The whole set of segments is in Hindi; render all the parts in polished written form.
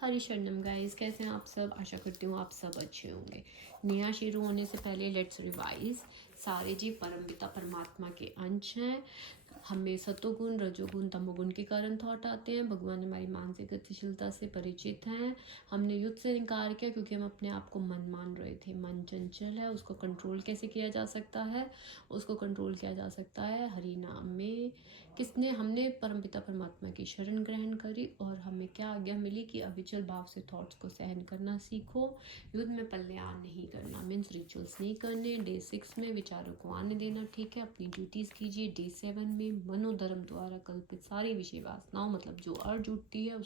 हरी शरणम गाइस, कैसे हैं आप सब। आशा करती हूँ आप सब अच्छे होंगे। नया शुरू होने से पहले लेट्स रिवाइज। सारे जीव परमपिता परमात्मा के अंश हैं। हमें सतोगुण रजोगुण तमोगुण के कारण थॉट आते हैं। भगवान हमारी मानसिक गतिशीलता से परिचित हैं। हमने युद्ध से इनकार किया क्योंकि हम अपने आप को मन मान रहे थे। मन चंचल है, उसको कंट्रोल कैसे किया जा सकता है? उसको कंट्रोल किया जा सकता है हरि नाम में। हमने परमपिता परमात्मा की शरण ग्रहण करी और हमें क्या आज्ञा मिली कि अविचल भाव से थॉट्स को सहन करना सीखो। युद्ध में पल्लेआन नहीं करना, मीन्स रिचुअल्स नहीं करने। डे 6 में विचारों को आने देना, ठीक है, अपनी ड्यूटीज़ कीजिए। डे 7 में मनोधर्म द्वारा कल्पित सारी विषय वासनाओं, मतलब जो अर्ज उठती है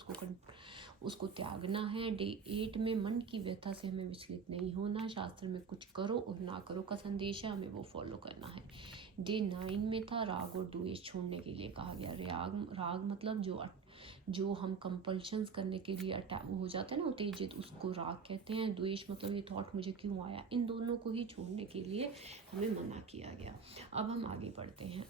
उसको त्यागना है। डे 8 में मन की व्यथा से हमें विचलित नहीं होना। शास्त्र में कुछ करो और ना करो का संदेश है, हमें वो फॉलो करना है। डे 9 में था राग और द्वेष छोड़ने के लिए कहा गया। राग मतलब जो हम कंपल्शंस करने के लिए अटैक हो जाते हैं ना, उत्तेजित, उसको राग कहते हैं। द्वेष मतलब ये थॉट मुझे क्यों आया, इन दोनों को ही छोड़ने के लिए हमें मना किया गया। अब हम आगे बढ़ते हैं।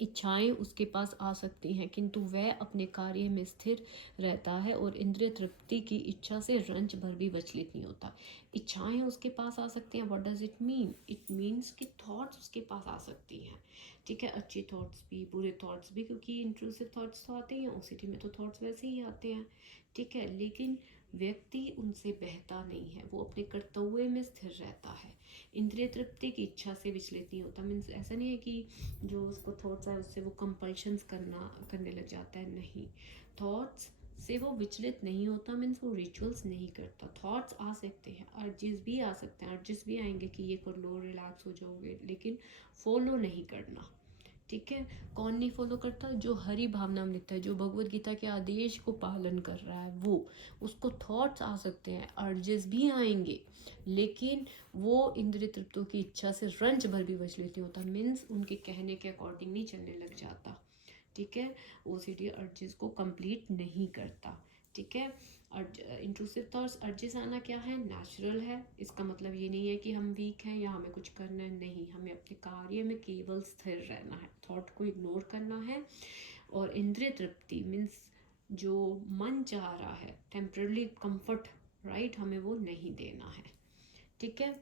इच्छाएं उसके पास आ सकती हैं किंतु वह अपने कार्य में स्थिर रहता है और इंद्रिय तृप्ति की इच्छा से रंच भर भी विचलित नहीं होता। इच्छाएं उसके पास आ सकती हैं, what does it mean? It means कि थॉट्स उसके पास आ सकती हैं, ठीक है, अच्छे थॉट्स भी बुरे थॉट्स भी, क्योंकि इंट्रूसिव थॉट्स तो आते ही हैं। ओसीडी में तो थॉट्स वैसे ही आते हैं, ठीक है, लेकिन व्यक्ति उनसे बहता नहीं है, वो अपने कर्तव्य में स्थिर रहता है। इंद्रिय तृप्ति की इच्छा से विचलित नहीं होता, मीन्स ऐसा नहीं है कि जो उसको थॉट्स है उससे वो कंपल्शंस करने लग जाता है, नहीं। थॉट्स से वो विचलित नहीं होता, मीन्स वो रिचुअल्स नहीं करता। थॉट्स आ सकते हैं, अर्जिस भी आ सकते हैं, अर्जिस भी आएंगे कि ये कर लो, रिलैक्स हो जाओगे, लेकिन फॉलो नहीं करना, ठीक है। कौन नहीं फॉलो करता? जो हरि भावनामृत है, जो भगवत गीता के आदेश को पालन कर रहा है, वो, उसको थॉट्स आ सकते हैं, अर्जेस भी आएंगे, लेकिन वो इंद्रिय तृप्तों की इच्छा से रंच भर भी विचलित नहीं होता, मीन्स उनके कहने के अकॉर्डिंग नहीं चलने लग जाता, ठीक है। ओसीडी अर्जेस को कंप्लीट नहीं करता, ठीक है। इंट्रूसिव थॉट्स अर्जेस आना क्या है? नेचुरल है। इसका मतलब ये नहीं है कि हम वीक हैं या हमें कुछ करना है, नहीं, हमें अपने कार्य में केवल स्थिर रहना है, थॉट को इग्नोर करना है। और इंद्रिय तृप्ति मीन्स जो मन चाह रहा है, टेम्पररी कंफर्ट, राइट, हमें वो नहीं देना है, ठीक है।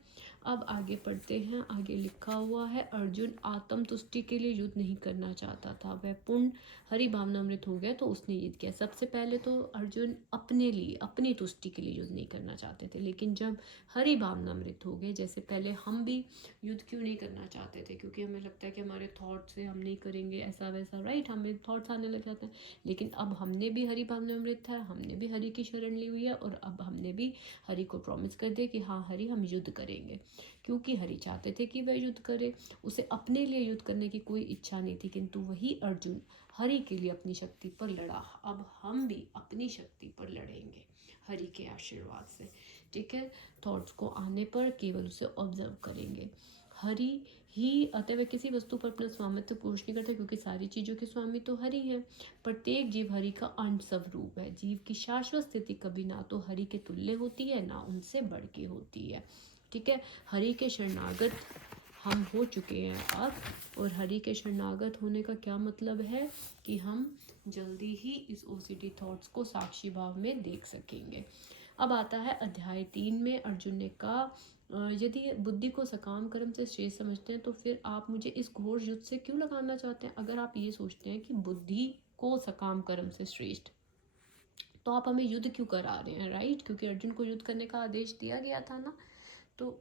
अब आगे पढ़ते हैं। आगे लिखा हुआ है, अर्जुन आत्म तुष्टि के लिए युद्ध नहीं करना चाहता था, वह पूर्ण हरि भावनामृत हो गया तो उसने युद्ध किया। सबसे पहले तो अर्जुन अपने लिए, अपनी तुष्टि के लिए युद्ध नहीं करना चाहते थे, लेकिन जब हरि भावनामृत हो गए, जैसे पहले हम भी युद्ध क्यों नहीं करना चाहते थे? क्योंकि हमें लगता है कि हमारे थॉट से हम नहीं करेंगे ऐसा वैसा, राइट, हमें थॉट्स आने लग जाते हैं। लेकिन अब हमने भी हरि भावनामृत है, हमने भी हरि की शरण ली हुई है, और अब हमने भी हरि को प्रॉमिस कर दिया कि हाँ हरि, हम युद्ध करेंगे, क्योंकि हरि चाहते थे कि वह युद्ध करे। उसे अपने लिए युद्ध करने की कोई इच्छा नहीं थी, किंतु वही अर्जुन हरि के लिए अपनी शक्ति पर लड़ा। अब हम भी अपनी शक्ति पर लड़ेंगे हरि के आशीर्वाद से, ठीक है। थॉट्स को आने पर केवल उसे ऑब्जर्व करेंगे। हरि ही, अतः किसी वस्तु पर अपना स्वामित्व पुरुष नहीं करता, क्योंकि सारी चीज़ों के स्वामी तो हरि है। प्रत्येक जीव हरि का अंश स्वरूप है। जीव की शाश्वत स्थिति कभी ना तो हरि के तुल्य होती है, ना उनसे बढ़ के होती है, ठीक है। हरि के शरणागत हम हो चुके हैं अब, और हरि के शरणागत होने का क्या मतलब है कि हम जल्दी ही इस ओसीडी थॉट्स को साक्षी भाव में देख सकेंगे। अब आता है अध्याय 3 में। अर्जुन ने कहा, यदि बुद्धि को सकाम कर्म से श्रेष्ठ समझते हैं तो फिर आप मुझे इस घोर युद्ध से क्यों लगाना चाहते हैं? अगर आप ये सोचते हैं कि बुद्धि को सकाम कर्म से श्रेष्ठ, तो आप हमें युद्ध क्यों करा रहे हैं, राइट? क्योंकि अर्जुन को युद्ध करने का आदेश दिया गया था ना। तो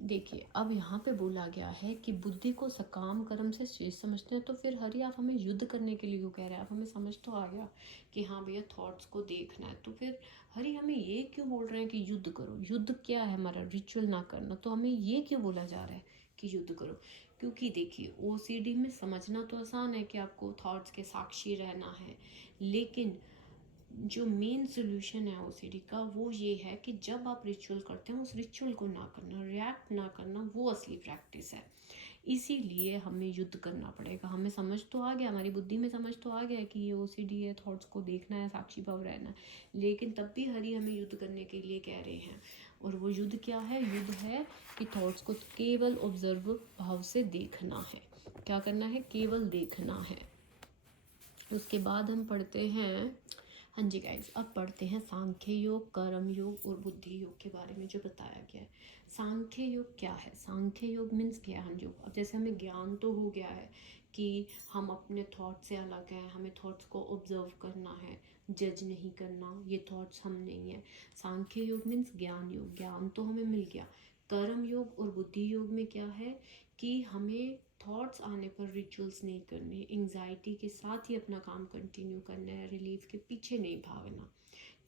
देखिए, अब यहाँ पे बोला गया है कि बुद्धि को सकाम कर्म से श्रेष्ठ समझते हैं, तो फिर हरि आप हमें युद्ध करने के लिए क्यों कह रहे हैं? आप हमें समझ तो आ गया कि हाँ भैया थॉट्स को देखना है, तो फिर हरि हमें ये क्यों बोल रहे हैं कि युद्ध करो? युद्ध क्या है हमारा? रिचुअल ना करना, तो हमें ये क्यों बोला जा रहा है कि युद्ध करो? क्योंकि देखिए, ओसीडी में समझना तो आसान है कि आपको थॉट्स के साक्षी रहना है, लेकिन जो मेन सोल्यूशन है ओसीडी का वो ये है कि जब आप रिचुअल करते हैं उस रिचुअल को ना करना, रिएक्ट ना करना, वो असली प्रैक्टिस है। इसीलिए हमें युद्ध करना पड़ेगा। हमें समझ तो आ गया, हमारी बुद्धि में समझ तो आ गया कि ये ओसीडी है, थॉट्स को देखना है, साक्षी भाव रहना है, लेकिन तब भी हरि हमें युद्ध करने के लिए कह रहे हैं। और वो युद्ध क्या है? युद्ध है कि थॉट्स को केवल ऑब्जर्व भाव से देखना है। क्या करना है? केवल देखना है। उसके बाद हम पढ़ते हैं हाँ जी गाइस, अब पढ़ते हैं सांख्य योग, कर्म योग और बुद्धि योग के बारे में जो बताया गया है। सांख्य योग क्या है? सांख्य योग मीन्स ज्ञान योग। अब जैसे हमें ज्ञान तो हो गया है कि हम अपने थॉट से अलग हैं, हमें थॉट्स को ऑब्जर्व करना है, जज नहीं करना, ये थॉट्स हम नहीं है। सांख्य योग मीन्स ज्ञान योग, ज्ञान तो हमें मिल गया। कर्म योग और बुद्धि योग में क्या है कि हमें थॉट्स आने पर रिचुअल्स नहीं करने, एंजाइटी के साथ ही अपना काम कंटिन्यू करना है, रिलीफ के पीछे नहीं भागना।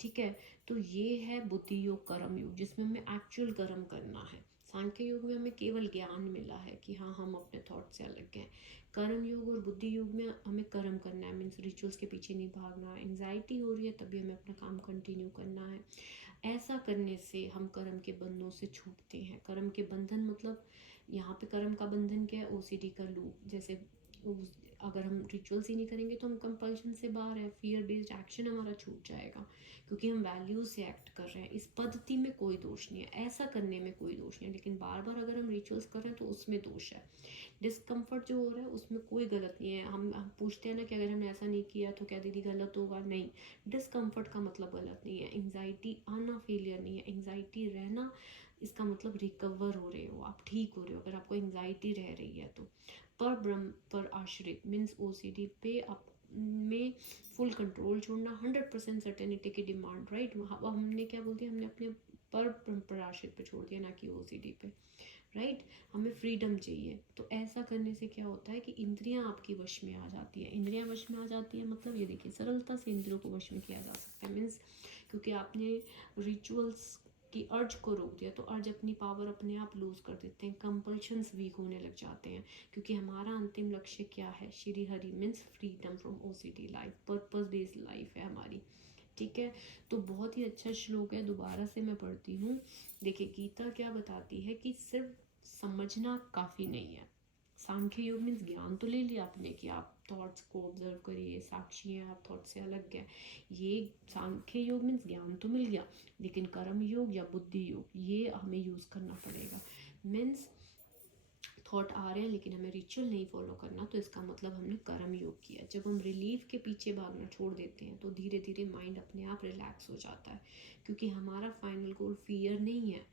ठीक है, तो ये है बुद्धि योग कर्म योग, जिसमें हमें एक्चुअल कर्म करना है। सांख्य योग में हमें केवल ज्ञान मिला है कि हाँ हम अपने थॉट से अलग हैं। कर्म योग और बुद्धि योग में हमें कर्म करना है, मीन्स रिचुअल्स के पीछे नहीं भागना। एंजाइटी हो रही है तभी हमें अपना काम कंटिन्यू करना है। ऐसा करने से हम कर्म के बंधनों से छूटते हैं। कर्म के बंधन मतलब यहाँ पे कर्म का बंधन क्या है? ओसीडी का लूप। जैसे अगर हम रिचुअल्स ही नहीं करेंगे तो हम कंपल्शन से बाहर है, फियर बेस्ड एक्शन हमारा छूट जाएगा क्योंकि हम वैल्यूज से एक्ट कर रहे हैं। इस पद्धति में कोई दोष नहीं है, ऐसा करने में कोई दोष नहीं है, लेकिन बार बार अगर हम रिचुअल्स कर रहे हैं तो उसमें दोष है। डिस्कम्फर्ट जो हो रहा है उसमें कोई गलत नहीं है। हम पूछते हैं ना कि अगर हमने ऐसा नहीं किया तो क्या दीदी गलत होगा? नहीं, डिस्कम्फर्ट का मतलब गलत नहीं है। एंग्जाइटी आना फेलियर नहीं है, एंग्जाइटी रहना इसका मतलब रिकवर हो रहे हो, आप ठीक हो रहे हो। अगर आपको एंग्जाइटी रह रही है तो पर ब्रह्म पर आश्रित मीन्स ओसीडी पे आप में फुल कंट्रोल छोड़ना, 100% सर्टेनिटी की डिमांड, राइट। हमने क्या बोल दिया? हमने अपने पर ब्रह्म पर आश्रित पे छोड़ दिया, ना कि ओसीडी पे, राइट। हमें फ्रीडम चाहिए। तो ऐसा करने से क्या होता है कि इंद्रियां आपकी वश में आ जाती है। इंद्रियां वश में आ जाती है मतलब ये देखिए, सरलता से इंद्रियों को वश में किया जा सकता है। मीन्स क्योंकि आपने रिचुअल्स की अर्ज को रोक दिया तो अर्ज अपनी पावर अपने आप लूज कर देते हैं, कंपल्शंस वीक होने लग जाते हैं। क्योंकि हमारा अंतिम लक्ष्य क्या है? Shri Hari means freedom from OCD life, purpose based life है हमारी। ठीक है, तो बहुत ही अच्छा श्लोक है, दोबारा से मैं पढ़ती हूँ। देखिए गीता क्या बताती है कि सिर्फ समझना काफ़ी नहीं है। सांख्य योग मीन्स ज्ञान तो ले लिया आपने कि आप थॉट्स को ऑब्जर्व करिए, साक्षी हैं आप, थॉट से अलग हैं। ये सांख्य योग मीन्स ज्ञान तो मिल गया, लेकिन कर्म योग या बुद्धि योग ये हमें यूज़ करना पड़ेगा। मीन्स थॉट आ रहे हैं लेकिन हमें रिचुअल नहीं फॉलो करना, तो इसका मतलब हमने कर्म योग किया। जब हम रिलीफ के पीछे भागना छोड़ देते हैं तो धीरे धीरे माइंड अपने आप रिलैक्स हो जाता है, क्योंकि हमारा फाइनल गोल फियर नहीं है।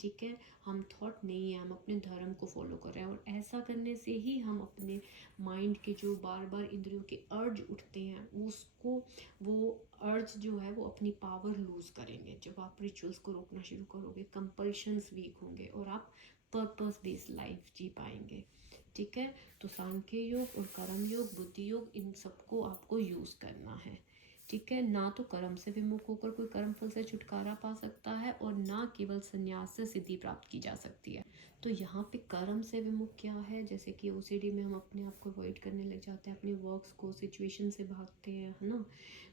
ठीक है, हम थॉट नहीं है, हम अपने धर्म को फॉलो कर रहे हैं। और ऐसा करने से ही हम अपने माइंड के जो बार बार इंद्रियों के अर्ज उठते हैं उसको, वो अर्ज जो है वो अपनी पावर लूज करेंगे। जब आप रिचुअल्स को रोकना शुरू करोगे, कंपल्शंस वीक होंगे और आप पर्पस बेस्ड लाइफ जी पाएंगे। ठीक है, तो सांख्य योग और कर्म योग, बुद्धि योग, इन सबको आपको यूज़ करना है। ठीक है, ना तो कर्म से विमुख होकर कोई कर्म फल से छुटकारा पा सकता है और ना केवल संन्यास से सिद्धि प्राप्त की जा सकती है। तो यहाँ पे कर्म से विमुख क्या है? जैसे कि ओसीडी में हम अपने आप को अवॉइड करने लग जाते हैं, अपने वर्क्स को, सिचुएशन से भागते हैं, है ना।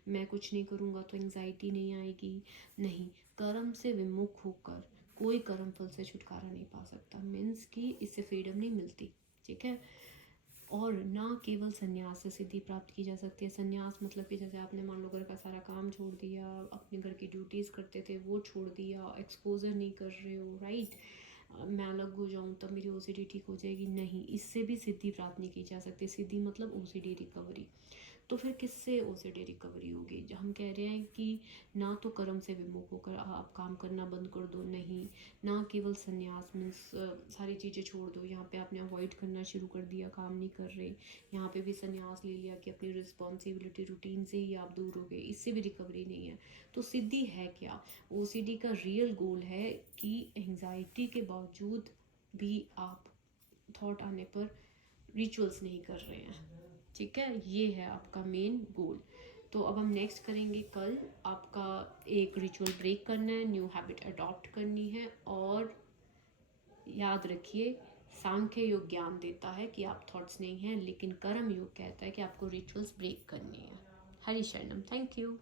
मैं कुछ नहीं करूँगा तो एंग्जाइटी नहीं आएगी। नहीं, कर्म से विमुख होकर कोई कर्म फल से छुटकारा नहीं पा सकता, मीन्स कि इससे फ्रीडम नहीं मिलती। ठीक है, और ना केवल संन्यास से सिद्धि प्राप्त की जा सकती है। संन्यास मतलब कि जैसे आपने मान लो घर का सारा काम छोड़ दिया, अपने घर की ड्यूटीज़ करते थे वो छोड़ दिया, एक्सपोजर नहीं कर रहे हो, राइट। मैं अलग हो जाऊँ तब मेरी ओसीडी ठीक हो जाएगी, नहीं, इससे भी सिद्धि प्राप्त नहीं की जा सकती। सिद्धि मतलब ओसीडी रिकवरी। तो फिर किससे ओसीडी रिकवरी होगी? जब हम कह रहे हैं कि ना तो कर्म से विमुख होकर आप काम करना बंद कर दो, नहीं, ना केवल संन्यास मीन्स सारी चीज़ें छोड़ दो। यहाँ पे आपने अवॉइड करना शुरू कर दिया, काम नहीं कर रहे, यहाँ पे भी संन्यास ले लिया कि अपनी रिस्पॉन्सिबिलिटी रूटीन से ही आप दूर हो गए, इससे भी रिकवरी नहीं है। तो सिद्धि है क्या? ओसीडी का रियल गोल है कि एंग्जाइटी के बावजूद भी आप थॉट आने पर रिचुअल्स नहीं कर रहे हैं। ठीक है, ये है आपका मेन गोल। तो अब हम नेक्स्ट करेंगे कल। आपका एक रिचुअल ब्रेक करना है, न्यू हैबिट अडॉप्ट करनी है। और याद रखिए, सांख्य योग ज्ञान देता है कि आप थॉट्स नहीं हैं, लेकिन कर्म योग कहता है कि आपको रिचुअल्स ब्रेक करनी है। हरि शरणम, थैंक यू।